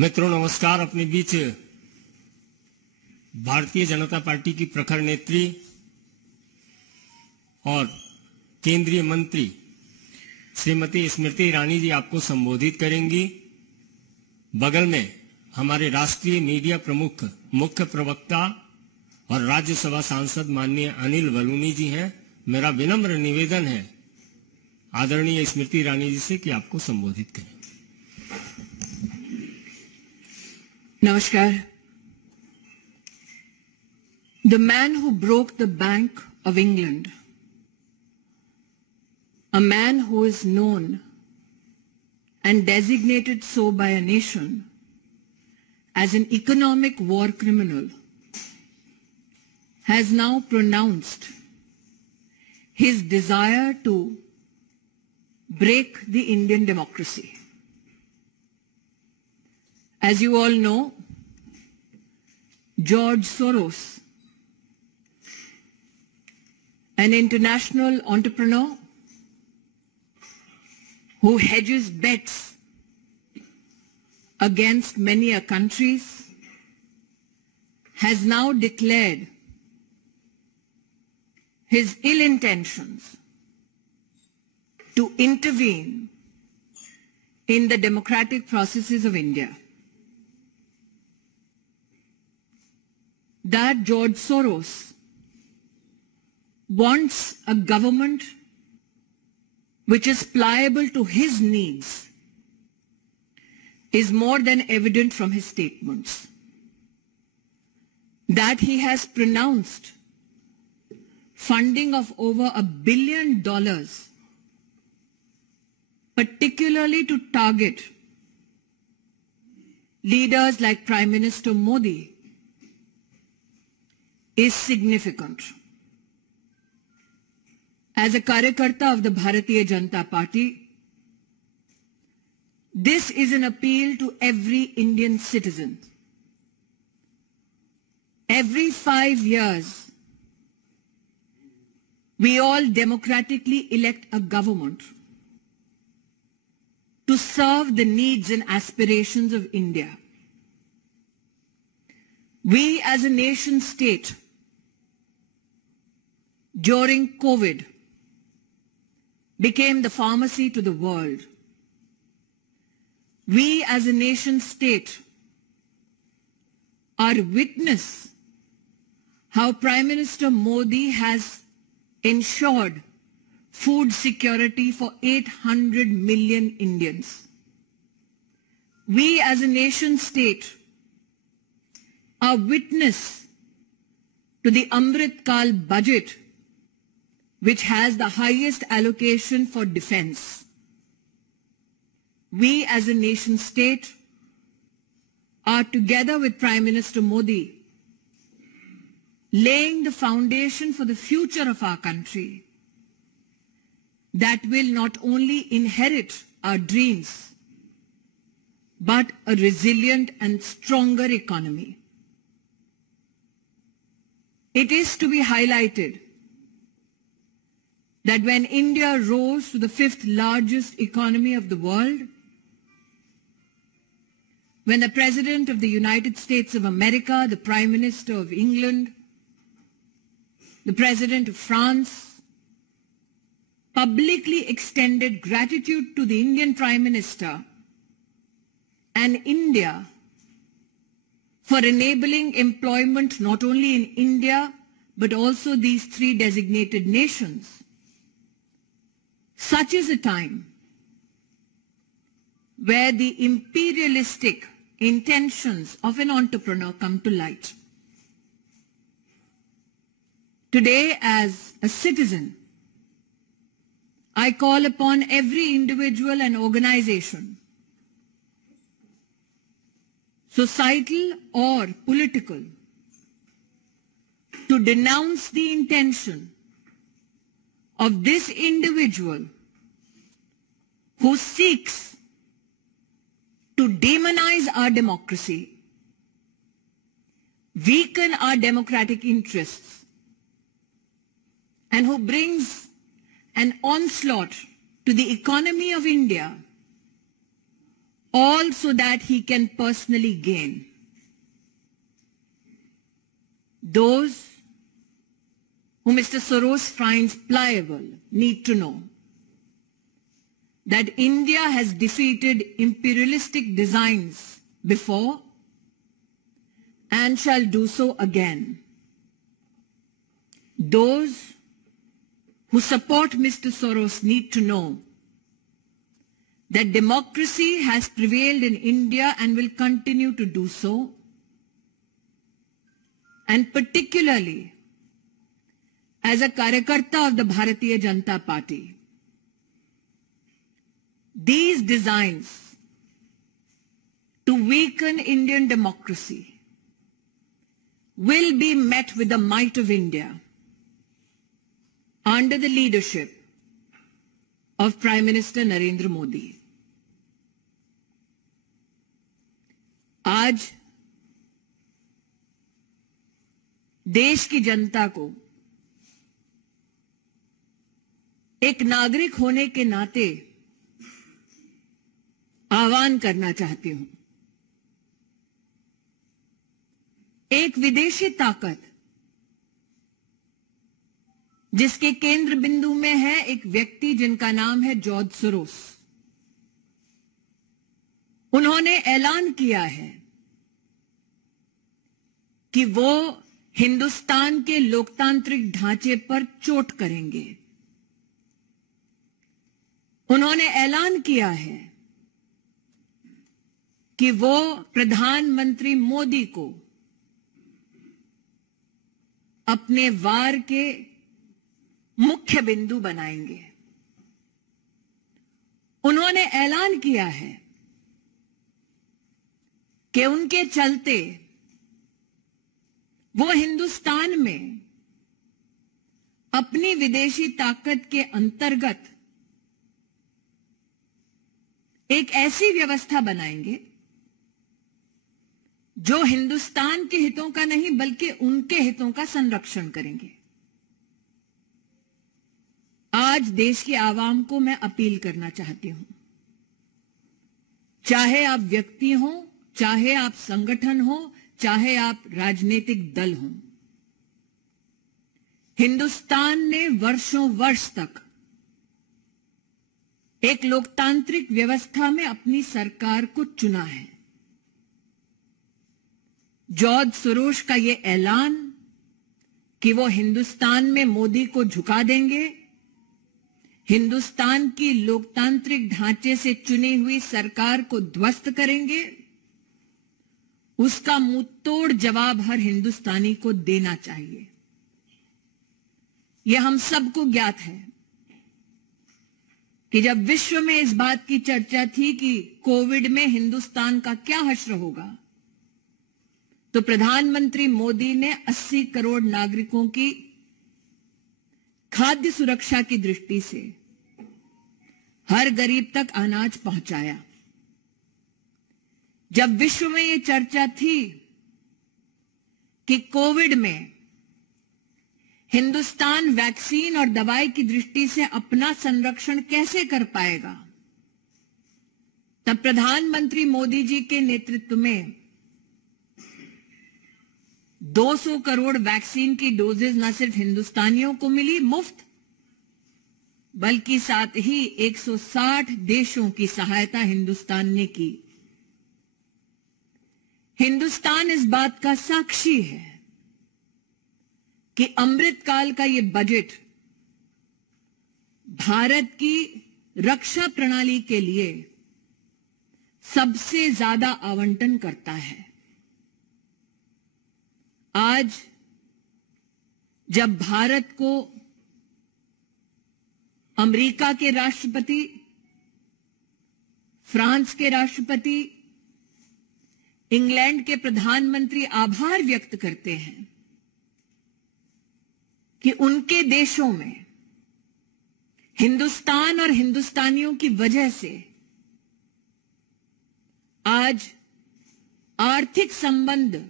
मित्रों नमस्कार। अपने बीच भारतीय जनता पार्टी की प्रखर नेत्री और केंद्रीय मंत्री श्रीमती स्मृति ईरानी जी आपको संबोधित करेंगी। बगल में हमारे राष्ट्रीय मीडिया प्रमुख, मुख्य प्रवक्ता और राज्यसभा सांसद माननीय अनिल बलूनी जी हैं। मेरा विनम्र निवेदन है आदरणीय स्मृति ईरानी जी से कि आपको संबोधित करें। Namaskar. The man who broke the Bank of England, a man who is known and designated so by a nation as an economic war criminal, has now pronounced his desire to break the Indian democracy. As you all know, George Soros, an international entrepreneur who hedges bets against many countries, has now declared his ill intentions to intervene in the democratic processes of India. That George Soros wants a government which is pliable to his needs is more than evident from his statements. That he has pronounced funding of over $1 billion, particularly to target leaders like Prime Minister Modi, is significant. As a Karyakarta of the Bharatiya Janata Party, this is an appeal to every Indian citizen. Every 5 years, we all democratically elect a government to serve the needs and aspirations of India. We as a nation state, during COVID, became the pharmacy to the world. We as a nation state are witness how Prime Minister Modi has ensured food security for 800 million Indians. We as a nation state are witness to the Amrit Kal budget, which has the highest allocation for defense. We as a nation state are together with Prime Minister Modi laying the foundation for the future of our country that will not only inherit our dreams, but a resilient and stronger economy. It is to be highlighted that when India rose to the 5th largest economy of the world, when the President of the United States of America, the Prime Minister of England, the President of France, publicly extended gratitude to the Indian Prime Minister and India for enabling employment not only in India, but also these 3 designated nations. Such is a time where the imperialistic intentions of an entrepreneur come to light. Today, as a citizen, I call upon every individual and organization, societal or political, to denounce the intention of this individual who seeks to demonize our democracy, weaken our democratic interests, and who brings an onslaught to the economy of India all so that he can personally gain. Those who Mr. Soros finds pliable need to know that India has defeated imperialistic designs before and shall do so again. Those who support Mr. Soros need to know that democracy has prevailed in India and will continue to do so, and particularly as a Karyakarta of the Bharatiya Janata Party, these designs to weaken Indian democracy will be met with the might of India under the leadership of Prime Minister Narendra Modi. आज देश की जनता को एक नागरिक होने के नाते आह्वान करना चाहती हूं। एक विदेशी ताकत जिसके केंद्र बिंदु में है एक व्यक्ति जिनका नाम है जॉर्ज सोरोस। उन्होंने ऐलान किया है कि वो हिंदुस्तान के लोकतांत्रिक ढांचे पर चोट करेंगे। उन्होंने ऐलान किया है कि वो प्रधानमंत्री मोदी को अपने वार के मुख्य बिंदु बनाएंगे। उन्होंने ऐलान किया है कि उनके चलते वो हिंदुस्तान में अपनी विदेशी ताकत के अंतर्गत एक ऐसी व्यवस्था बनाएंगे जो हिंदुस्तान के हितों का नहीं बल्कि उनके हितों का संरक्षण करेंगे। आज देश की आवाम को मैं अपील करना चाहती हूं, चाहे आप व्यक्ति हो, चाहे आप संगठन हो, चाहे आप राजनीतिक दल हो, हिंदुस्तान ने वर्षों वर्ष तक एक लोकतांत्रिक व्यवस्था में अपनी सरकार को चुना है। जॉर्ज सोरोस का यह ऐलान कि वो हिंदुस्तान में मोदी को झुका देंगे, हिंदुस्तान की लोकतांत्रिक ढांचे से चुनी हुई सरकार को ध्वस्त करेंगे, उसका मुंहतोड़ जवाब हर हिंदुस्तानी को देना चाहिए। यह हम सबको ज्ञात है कि जब विश्व में इस बात की चर्चा थी कि कोविड में हिंदुस्तान का क्या हश्र होगा, तो प्रधानमंत्री मोदी ने 80 करोड़ नागरिकों की खाद्य सुरक्षा की दृष्टि से हर गरीब तक अनाज पहुंचाया। जब विश्व में यह चर्चा थी कि कोविड में हिंदुस्तान वैक्सीन और दवाई की दृष्टि से अपना संरक्षण कैसे कर पाएगा, तब प्रधानमंत्री मोदी जी के नेतृत्व में 200 करोड़ वैक्सीन की डोजेज न सिर्फ हिंदुस्तानियों को मिली मुफ्त, बल्कि साथ ही 160 देशों की सहायता हिंदुस्तान ने की। हिंदुस्तान इस बात का साक्षी है कि अमृतकाल का ये बजट भारत की रक्षा प्रणाली के लिए सबसे ज्यादा आवंटन करता है। आज जब भारत को अमेरिका के राष्ट्रपति, फ्रांस के राष्ट्रपति, इंग्लैंड के प्रधानमंत्री आभार व्यक्त करते हैं कि उनके देशों में हिंदुस्तान और हिंदुस्तानियों की वजह से आज आर्थिक संबंध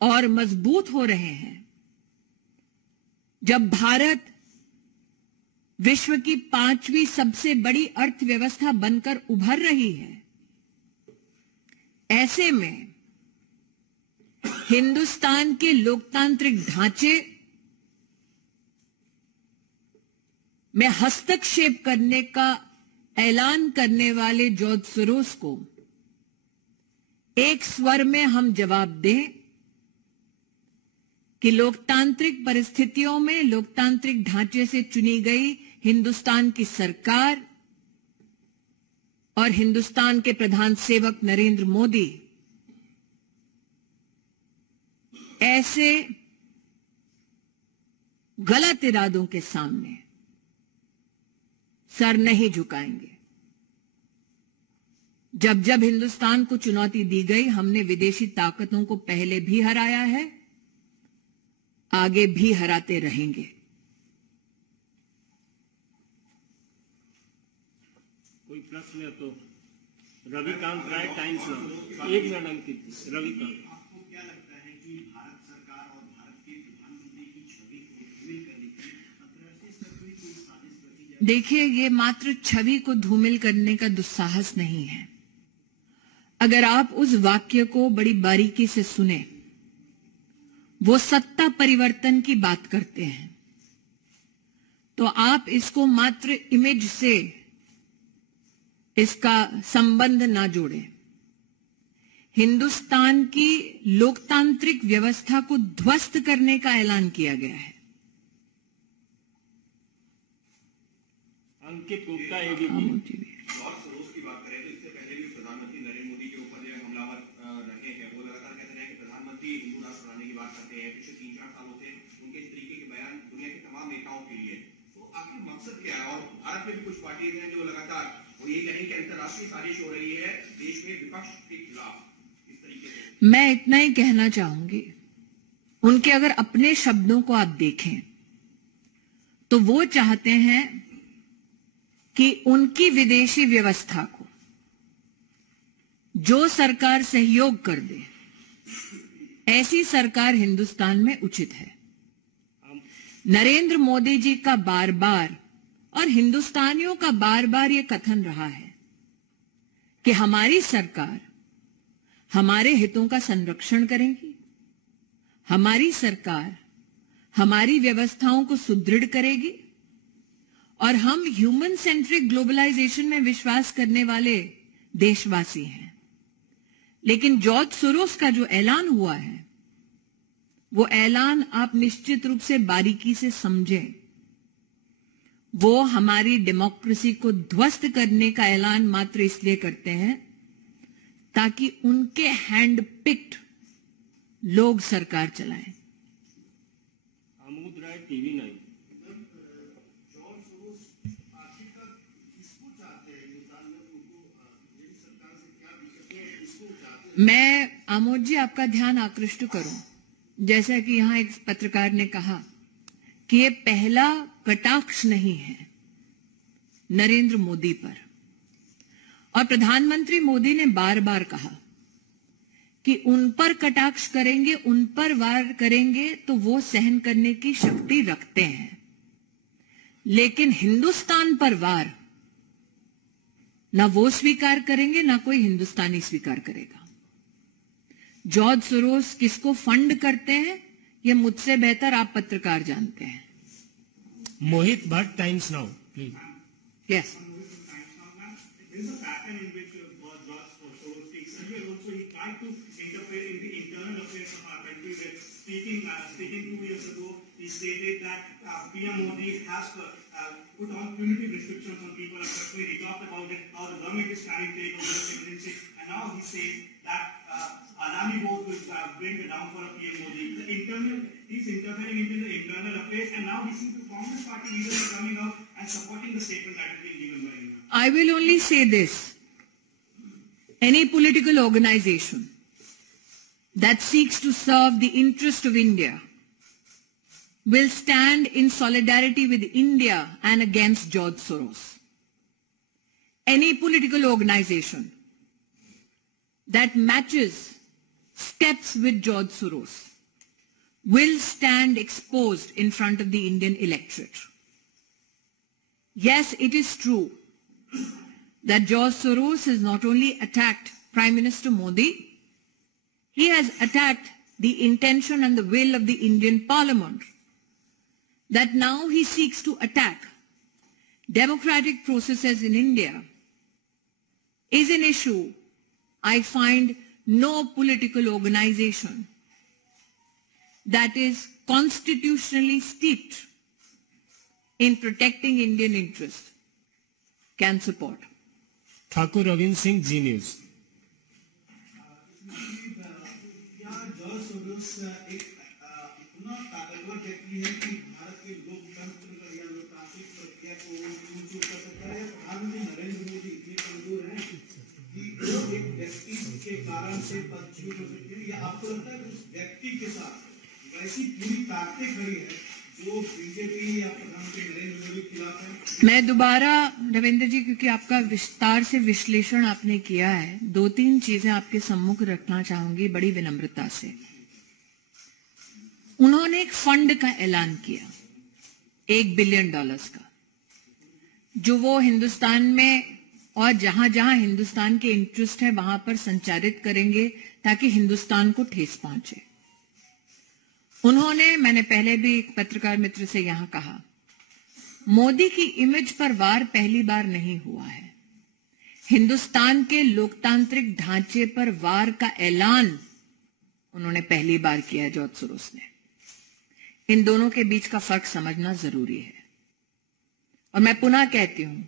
और मजबूत हो रहे हैं, जब भारत विश्व की 5वीं सबसे बड़ी अर्थव्यवस्था बनकर उभर रही है, ऐसे में हिंदुस्तान के लोकतांत्रिक ढांचे में हस्तक्षेप करने का ऐलान करने वाले जॉर्ज सोरोस को एक स्वर में हम जवाब दें कि लोकतांत्रिक परिस्थितियों में लोकतांत्रिक ढांचे से चुनी गई हिंदुस्तान की सरकार और हिंदुस्तान के प्रधान सेवक नरेंद्र मोदी ऐसे गलत इरादों के सामने सर नहीं झुकाएंगे। जब जब हिंदुस्तान को चुनौती दी गई, हमने विदेशी ताकतों को पहले भी हराया है, आगे भी हराते रहेंगे। कोई प्रश्न है तो रविकांत राय, टाइम्स नाउ। एक मिनट अंकित। रविकांत, आपको क्या लगता है कि भारत सरकार और भारत के प्रधानमंत्री की छवि को धूमिल करने की अंतर्राष्ट्रीय स्तर पर कोई साजिश रची जाए? देखिए, ये मात्र छवि को धूमिल करने का दुस्साहस नहीं है। अगर आप उस वाक्य को बड़ी बारीकी से सुने, वो सत्ता परिवर्तन की बात करते हैं, तो आप इसको मात्र इमेज से इसका संबंध ना जोड़ें। हिंदुस्तान की लोकतांत्रिक व्यवस्था को ध्वस्त करने का ऐलान किया गया है। अंकित गुप्ता, एबीपी। जॉर्ज सोरोस की बात करें तो इससे पहले भी प्रधानमंत्री नरेंद्र मोदी के ऊपर जो हमलावर रहे हैं, वो लगातार कहते हैं कि प्रधानमंत्री हिंदू राष्ट्र बनाने की बात करते हैं। पिछले 3-4 सालों से उनके इस तरीके के बयान दुनिया के तमाम नेताओं के लिए, तो आखिर मकसद क्या है? और भारत में भी कुछ पार्टीज हैं जो लगातार वो ये कहें कि अंतर्राष्ट्रीय साजिश हो रही है देश में विपक्ष के खिलाफ, इस तरीके से। मैं इतना ही कहना चाहूंगी, उनके अगर अपने शब्दों को आप देखें तो वो चाहते हैं कि उनकी विदेशी व्यवस्था को जो सरकार सहयोग कर दे, ऐसी सरकार हिंदुस्तान में उचित है। नरेंद्र मोदी जी का बार बार और हिंदुस्तानियों का बार बार यह कथन रहा है कि हमारी सरकार हमारे हितों का संरक्षण करेगी, हमारी सरकार हमारी व्यवस्थाओं को सुदृढ़ करेगी और हम ह्यूमन सेंट्रिक ग्लोबलाइजेशन में विश्वास करने वाले देशवासी हैं। लेकिन जॉर्ज सोरोस का जो ऐलान हुआ है, वो ऐलान आप निश्चित रूप से बारीकी से समझें। वो हमारी डेमोक्रेसी को ध्वस्त करने का ऐलान मात्र इसलिए करते हैं ताकि उनके हैंड पिक्ड लोग सरकार चलाएं। आमोद राय, टीवी 9। मैं आमोद जी आपका ध्यान आकृष्ट करूं, जैसा कि यहां एक पत्रकार ने कहा कि ये पहला कटाक्ष नहीं है नरेंद्र मोदी पर, और प्रधानमंत्री मोदी ने बार बार कहा कि उन पर कटाक्ष करेंगे, उन पर वार करेंगे तो वो सहन करने की शक्ति रखते हैं, लेकिन हिंदुस्तान पर वार ना वो स्वीकार करेंगे ना कोई हिंदुस्तानी स्वीकार करेगा। जॉर्ज सोरोस किसको फंड करते हैं, ये मुझसे बेहतर आप पत्रकार जानते हैं। Mohit Bhatt, Times Now, please. Yes. There is a pattern in which George Soros takes earlier also he tried to interfere in the internal affairs of our country. With speaking 2 years ago, he stated that PM Modi has put on punitive restrictions on people of Kashmir. He talked about it, how the government is trying to take over the citizenship, and now he says that Adani vote will bring the downfall of PM Modi. He's interfering into the internal affairs, and now we see the Congress party leaders are coming out and supporting the statement that is being given by him. I will only say this. Any political organization that seeks to serve the interest of India will stand in solidarity with India and against George Soros. Any political organization that matches steps with George Soros will stand exposed in front of the Indian electorate. Yes, it is true that George Soros has not only attacked Prime Minister Modi, he has attacked the intention and the will of the Indian Parliament. That now he seeks to attack democratic processes in India is an issue I find no political organization that is constitutionally steeped in protecting Indian interests can support. Thakur Ravindra Singh, Zee News. यहाँ George Soros एक इतना ताकतवर व्यक्ति है कि भारत के लोकतंत्र या लोकतांत्रिक प्रक्रिया को चूर कर सकता है। प्रधानमंत्री नरेंद्र मोदी इतने कमजोर हैं कि वो एक व्यक्ति के कारण से पदच्युत हो सकते हैं। या आपको लगता है कि उस व्यक्ति के साथ वैसी पूरी ताकतें खड़ी है जो बीजेपी या प्रधानमंत्री नरेंद्र मोदी के खिलाफ है? मैं दोबारा रविंद्र जी, क्योंकि आपका विस्तार से विश्लेषण आपने किया है, 2-3 चीजें आपके सम्मुख रखना चाहूंगी बड़ी विनम्रता से। उन्होंने एक फंड का ऐलान किया $1 बिलियन का, जो वो हिंदुस्तान में और जहां जहां हिंदुस्तान के इंटरेस्ट है वहां पर संचारित करेंगे ताकि हिंदुस्तान को ठेस पहुंचे। उन्होंने, मैंने पहले भी एक पत्रकार मित्र से यहां कहा, मोदी की इमेज पर वार पहली बार नहीं हुआ है। हिंदुस्तान के लोकतांत्रिक ढांचे पर वार का ऐलान उन्होंने पहली बार किया है जॉर्ज सोरोस ने। इन दोनों के बीच का फर्क समझना जरूरी है। और मैं पुनः कहती हूं,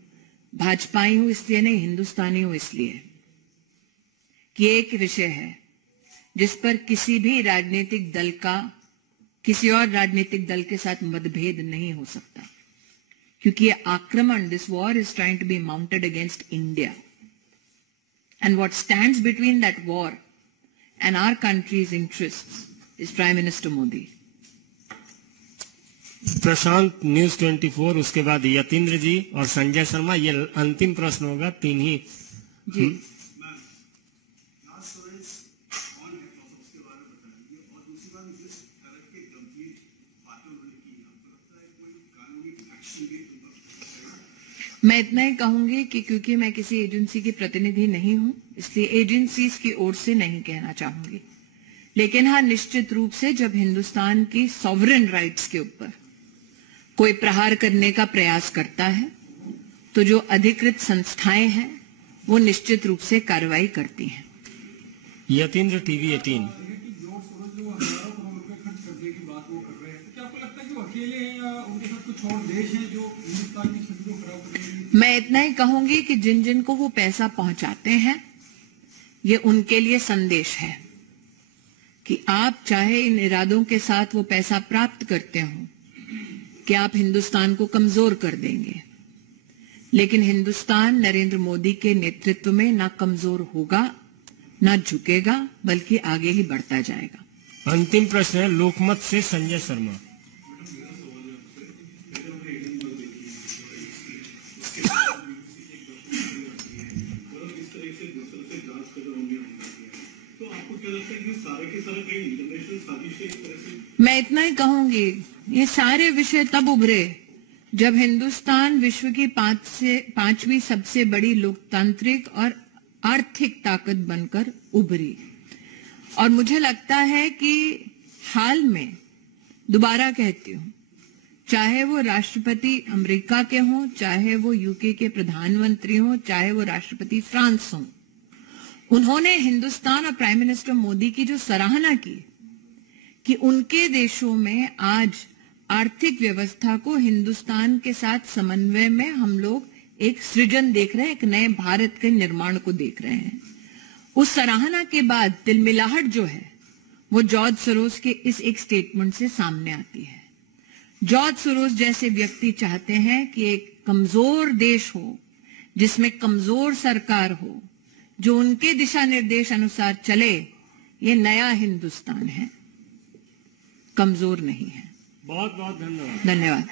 भाजपाई हूं इसलिए नहीं, हिंदुस्तानी हूं इसलिए कि एक विषय है जिस पर किसी भी राजनीतिक दल का किसी और राजनीतिक दल के साथ मतभेद नहीं हो सकता, क्योंकि ये आक्रमण, this war is trying to be mounted against India, and what stands between that war and our country's interests is prime minister Modi. Prashant, News 24, उसके बाद यतीन्द्र जी और संजय शर्मा। ये अंतिम प्रश्न होगा, 3 ही जी। मैं इतना ही कहूंगी कि क्योंकि मैं किसी एजेंसी की प्रतिनिधि नहीं हूं, इसलिए एजेंसीज की ओर से नहीं कहना चाहूंगी। लेकिन हाँ, निश्चित रूप से जब हिंदुस्तान की सॉवरेन राइट्स के ऊपर कोई प्रहार करने का प्रयास करता है तो जो अधिकृत संस्थाएं हैं वो निश्चित रूप से कार्रवाई करती हैं। यतीन्द्र, टीवी 18। मैं इतना ही कहूंगी कि जिन जिन को वो पैसा पहुंचाते हैं, ये उनके लिए संदेश है कि आप चाहे इन इरादों के साथ वो पैसा प्राप्त करते हो कि आप हिंदुस्तान को कमजोर कर देंगे, लेकिन हिंदुस्तान नरेंद्र मोदी के नेतृत्व में ना कमजोर होगा ना झुकेगा, बल्कि आगे ही बढ़ता जाएगा। अंतिम प्रश्न है लोकमत से संजय शर्मा। मैं इतना ही कहूंगी, ये सारे विषय तब उभरे जब हिंदुस्तान विश्व की 5वीं सबसे बड़ी लोकतांत्रिक और आर्थिक ताकत बनकर उभरी। और मुझे लगता है कि हाल में, दोबारा कहती हूं, चाहे वो राष्ट्रपति अमेरिका के हों, चाहे वो यूके के प्रधानमंत्री हों, चाहे वो राष्ट्रपति फ्रांस हों, उन्होंने हिंदुस्तान और प्राइम मिनिस्टर मोदी की जो सराहना की कि उनके देशों में आज आर्थिक व्यवस्था को हिंदुस्तान के साथ समन्वय में हम लोग एक सृजन देख रहे हैं, एक नए भारत के निर्माण को देख रहे हैं। उस सराहना के बाद तिलमिलाहट जो है वो जॉर्ज सोरोस के इस एक स्टेटमेंट से सामने आती है। जॉर्ज सोरोस जैसे व्यक्ति चाहते हैं कि एक कमजोर देश हो, जिसमें कमजोर सरकार हो, जो उनके दिशा निर्देश अनुसार चले। ये नया हिंदुस्तान है, कमजोर नहीं है। बहुत बहुत धन्यवाद। धन्यवाद।